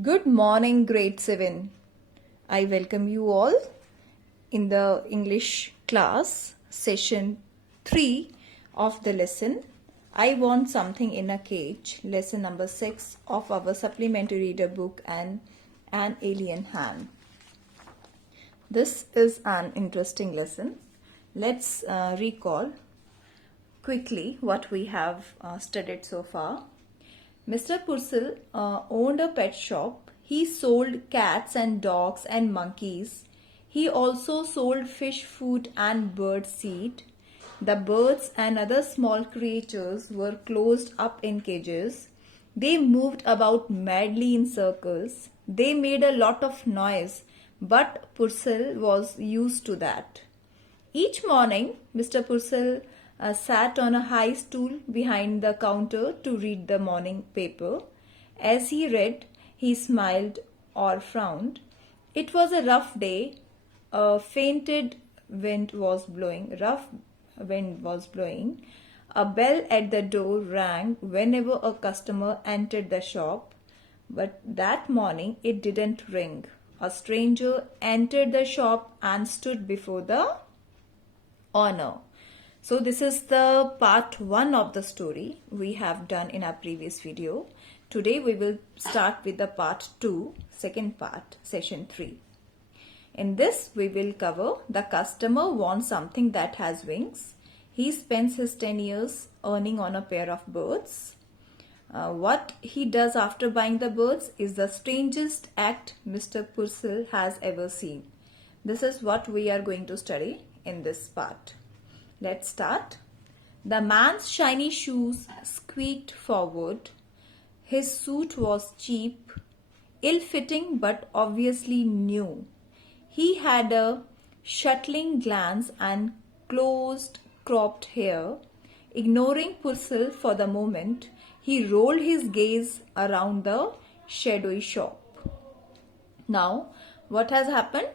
Good morning, grade 7. I welcome you all in the English class, session 3 of the lesson. I want something in a cage, lesson number 6 of our supplementary reader book and An Alien Hand. This is an interesting lesson. Let's recall quickly what we have studied so far. Mr. Purcell owned a pet shop. He sold cats and dogs and monkeys. He also sold fish food and bird seed. The birds and other small creatures were closed up in cages. They moved about madly in circles. They made a lot of noise, but Purcell was used to that. Each morning, Mr. Purcell sat on a high stool behind the counter to read the morning paper. As he read, he smiled or frowned. It was a rough day. A fainted wind was blowing. Rough wind was blowing. A bell at the door rang whenever a customer entered the shop. But that morning it didn't ring. A stranger entered the shop and stood before the honor. So this is the part 1 of the story we have done in our previous video. Today we will start with the part 2, second part, session 3. In this we will cover the customer wants something that has wings. He spends his 10 years earning on a pair of birds. What he does after buying the birds is the strangest act Mr. Purcell has ever seen. This is what we are going to study in this part. Let's start. The man's shiny shoes squeaked forward. His suit was cheap, ill-fitting but obviously new. He had a shuttling glance and closed cropped hair. Ignoring Purcell for the moment, he rolled his gaze around the shadowy shop. Now, what has happened?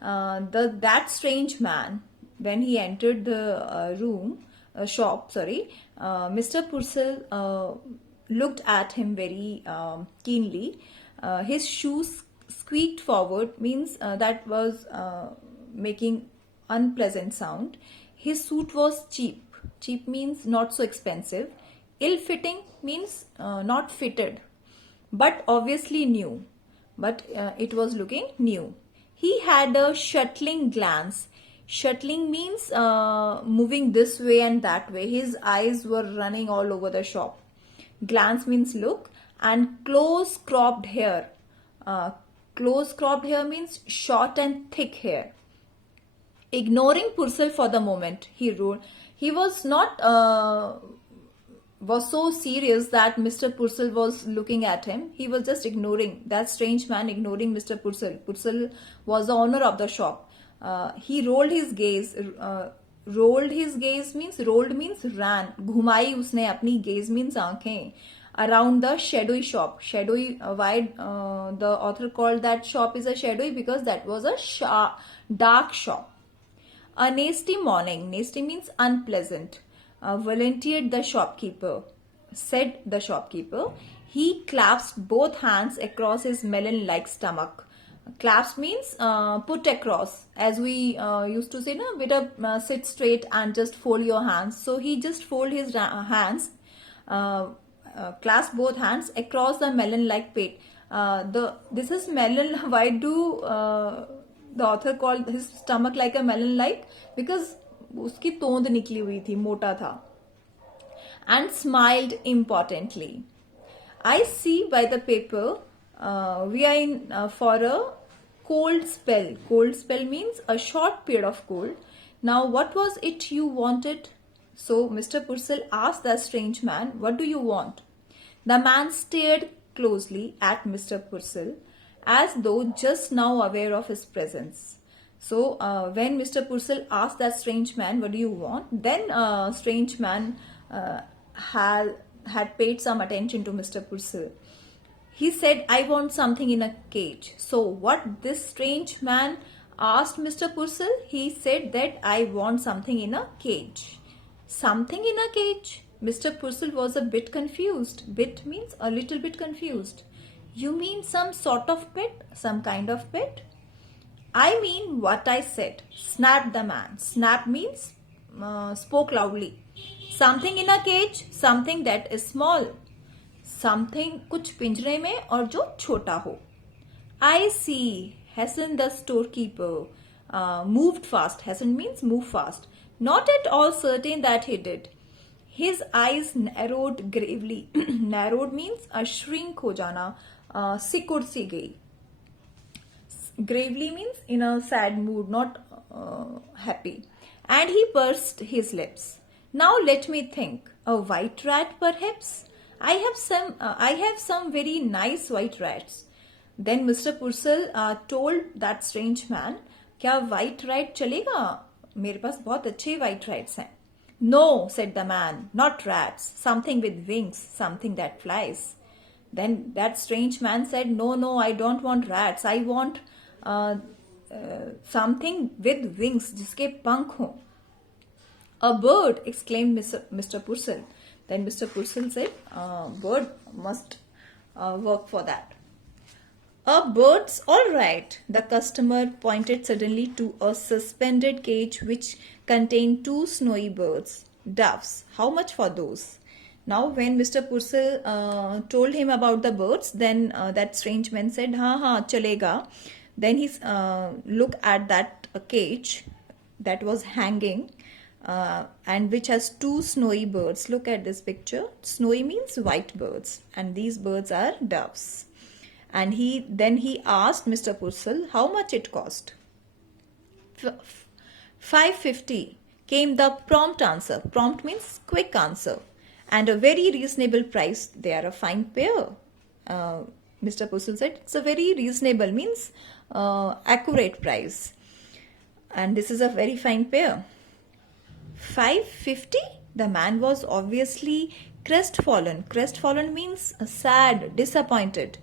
That strange man, when he entered the Mr. Purcell looked at him very keenly. His shoes squeaked forward, means that was making unpleasant sound. His suit was cheap. Cheap means not so expensive. Ill-fitting means not fitted, but obviously new. But it was looking new. He had a shuttling glance. Shuttling means moving this way and that way. His eyes were running all over the shop. Glance means look. And close cropped hair. Close cropped hair means short and thick hair. Ignoring Purcell for the moment, he rolled. He was not was so serious that Mr. Purcell was looking at him. He was just ignoring. That strange man ignoring Mr. Purcell. Purcell was the owner of the shop. He rolled his gaze. Rolled his gaze means ran. घुमाई उसने अपनी gaze means आंखें around the shadowy shop. Shadowy, why the author called that shop is a shadowy? Because that was a dark shop. A nasty morning. Nasty means unpleasant. Volunteered the shopkeeper. Said the shopkeeper. He clasped both hands across his melon-like stomach. Clasp means put across. As we used to say, no, better sit straight and just fold your hands. So he just fold his hands, clasp both hands across the melon-like pate. This is melon. Why do the author called his stomach like a melon-like? Because उसकी तोंद निकली हुई थी, मोटा था. And smiled importantly. I see by the paper we are in for a cold spell. Cold spell means a short period of cold. Now, what was it you wanted? So, Mr. Purcell asked the strange man, what do you want? The man stared closely at Mr. Purcell as though just now aware of his presence. So, when Mr. Purcell asked that strange man, what do you want? Then strange man had paid some attention to Mr. Purcell. He said, I want something in a cage. So what this strange man asked Mr. Purcell? He said that I want something in a cage. Something in a cage? Mr. Purcell was a bit confused. Bit means a little bit confused. You mean some sort of pet? Some kind of pet? I mean what I said, snapped the man. Snap means spoke loudly. Something in a cage, something that is small. Something कुछ पिंजरे में और जो छोटा हो. I see, hastened the storekeeper. Moved fast. Hasten means move fast. Not at all certain that he did. His eyes narrowed gravely. Narrowed means a shrink हो जाना, सिकुड़ सी गई. Gravely means in a sad mood, not happy. And he pursed his lips. Now let me think. A white rat, perhaps? I have some very nice white rats. Then Mr. Purcell told that strange man, क्या white rat चलेगा? मेरे पास बहुत अच्छे white rats हैं. No, said the man, not rats. Something with wings, something that flies. Then that strange man said, no, I don't want rats. I want something with wings, जिसके पंख हों. A bird, exclaimed Mr. Purcell. Then Mr. Purcell said, bird must work for that. A bird's all right. The customer pointed suddenly to a suspended cage which contained two snowy birds, doves. How much for those? Now, when Mr. Purcell told him about the birds, then that strange man said, ha, chalega. Then he looked at that cage that was hanging and which has two snowy birds. Look at this picture. Snowy means white birds, and these birds are doves. And then he asked Mr. Purcell how much it cost. 550 came the prompt answer. Prompt means quick answer. And a very reasonable price. They are a fine pair. Mr. Purcell said it's a very reasonable means accurate price. And this is a very fine pair. 550? The man was obviously crestfallen. Crestfallen means sad, disappointed.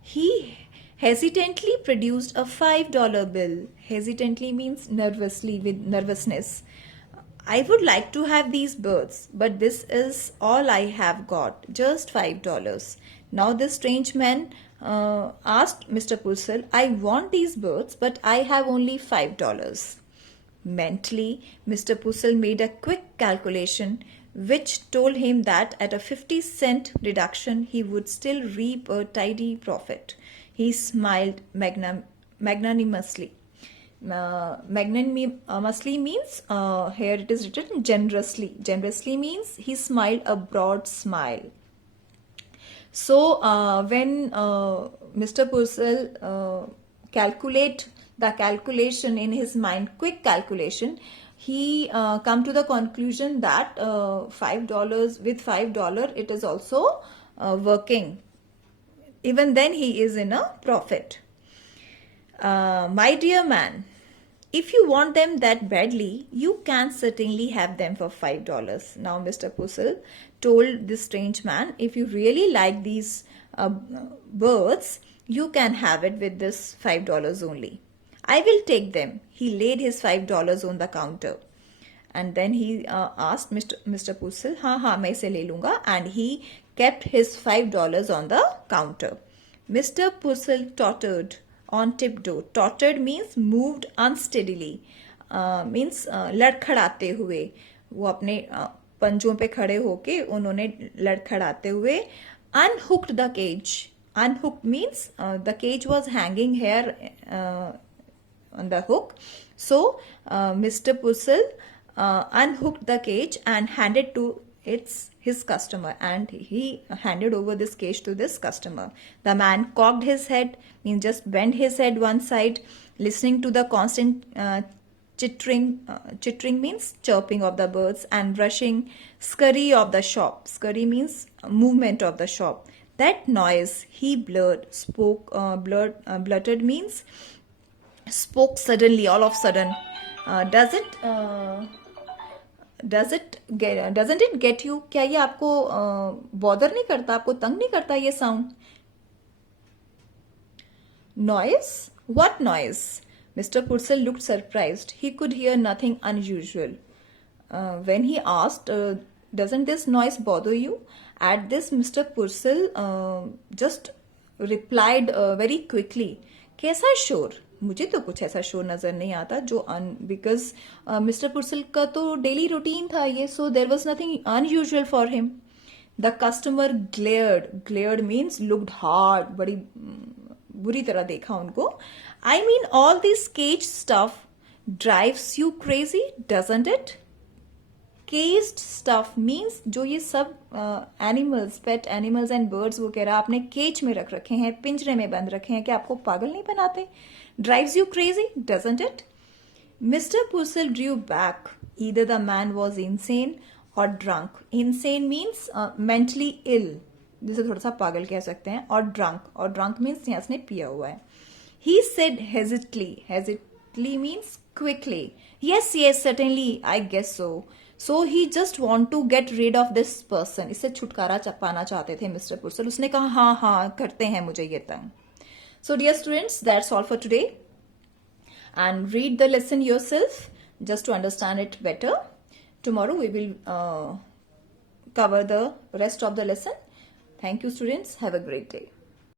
He hesitantly produced a $5 bill. Hesitantly means nervously, with nervousness. I would like to have these birds, but this is all I have got, just $5. Now this strange man asked Mr. Purcell, I want these birds, but I have only $5. Mentally, Mr. Purcell made a quick calculation which told him that at a 50-cent reduction he would still reap a tidy profit. He smiled magnanimously. Magnanimously means, here it is written generously. Generously means he smiled a broad smile. So, when Mr. Purcell calculate the calculation in his mind, quick calculation, he come to the conclusion that $5 with $5 it is also working. Even then he is in a profit. My dear man, if you want them that badly, you can certainly have them for $5. Now Mr. Purcell told this strange man, if you really like these birds, you can have it with this $5 only. I will take them. He laid his $5 on the counter. And then he asked Mr. Purcell, हाँ मैं इसे ले लूँगा. And he kept his $5 on the counter. Mr. Purcell tottered on tiptoe. Tottered means moved unsteadily. Means लड़खड़ाते हुए. वो अपने पंजों पे खड़े होके उन्होंने लड़खड़ाते हुए unhooked the cage. Unhooked means the cage was hanging here on the hook. So Mr. Purcell unhooked the cage and handed to his customer, and he handed over this cage to this customer. The man cocked his head, means just bent his head one side, listening to the constant chittering. Chittering means chirping of the birds, and rushing scurry of the shop. Scurry means movement of the shop. That noise, he blurted means spoke suddenly, all of a sudden. Doesn't it get you? क्या ये आपको bother नहीं करता, आपको तंग नहीं करता ये sound? Noise? What noise? Mr. Purcell looked surprised. He could hear nothing unusual. When he asked, doesn't this noise bother you? At this, Mr. Purcell just replied very quickly. कैसा शोर? मुझे तो कुछ ऐसा शोर नजर नहीं आता जो बिकॉज मिस्टर पुर्सल का तो डेली रूटीन था ये, so there was nothing unusual for him. The customer glared means looked hard, बड़ी बुरी तरह देखा उनको. I mean all this cage stuff drives you crazy doesn't it? Caged stuff means जो ये सब animals, pet animals and birds वगैरह आपने केज में रख रखे हैं, पिंजरे में बंद रखे हैं, क्या आपको पागल नहीं बनाते? Drives you crazy doesn't it? Mister Purcell drew back. Either the man was insane or drunk. Insane means mentally ill, जिसे थोड़ा सा पागल कह सकते हैं, और ड्रंक मीन्स यहाँ से पिया हुआ है. He said hastily means quickly. yes certainly I guess so. So he just want to get rid of this person. इससे छुटकारा पाना चाहते थे मिस्टर पुर्सेल. उसने कहा हाँ करते हैं मुझे ये तंग. So dear students, that's all for today. And read the lesson yourself just to understand it better. Tomorrow we will cover the rest of the lesson. Thank you students. Have a great day.